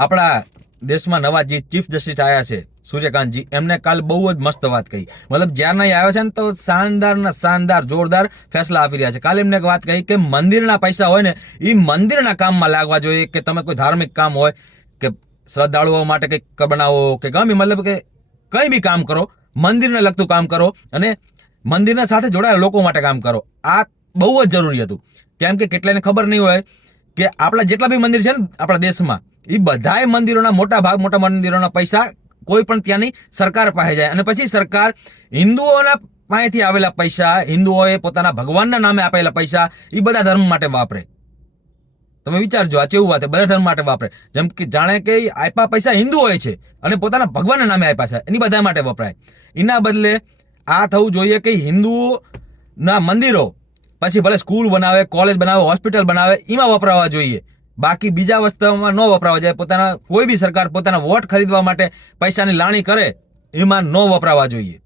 આપણા દેશમાં નવા જે ચીફ જસ્ટિસ આવ્યા છે સૂર્યકાંતજી, એમને કાલ બહુ જ મસ્ત વાત કહી. મતલબ જ્યારના આવ્યા છે ને તો શાનદાર જોરદાર ફેસલા આપી રહ્યા છે. કાલે એમને એક વાત કહી કે મંદિરના પૈસા હોય ને એ મંદિરના કામમાં લાગવા જોઈએ. કે તમે કોઈ ધાર્મિક કામ હોય કે શ્રદ્ધાળુઓ માટે કંઈક બનાવો કે ગમે, મતલબ કે કંઈ બી કામ કરો, મંદિરને લગતું કામ કરો અને મંદિરના સાથે જોડાયેલા લોકો માટે કામ કરો. આ બહુ જ જરૂરી હતું. કેમ કે કેટલાને ખબર નહીં હોય કે આપણા જેટલા બી મંદિર છે ને આપણા દેશમાં, એ બધાય મંદિરોના મોટા મંદિરોના પૈસા કોઈ પણ ત્યાંની સરકાર પાસે જાય અને પછી સરકાર હિન્દુઓના પાસેથી આવેલા પૈસા, હિન્દુઓએ પોતાના ભગવાનના નામે આપેલા પૈસા એ બધા ધર્મ માટે વાપરે. તમે વિચારજો, આ કેવું વાત, બધા ધર્મ માટે વાપરે. જેમ કે જાણે કે આપ્યા પૈસા હિન્દુઓએ છે અને પોતાના ભગવાનના નામે આપ્યા છે, એની બધા માટે વપરાય. એના બદલે આ થવું જોઈએ કે હિન્દુઓના મંદિરો પછી ભલે સ્કૂલ બનાવે, કોલેજ બનાવે, હોસ્પિટલ બનાવે, એમાં વપરાવા જોઈએ. બાકી બીજા વસ્તુમાં ન વપરાવા જાય. પોતાના કોઈ બી સરકાર પોતાના વોટ ખરીદવા માટે પૈસાની લાણી કરે એમાં ન વપરાવા જોઈએ.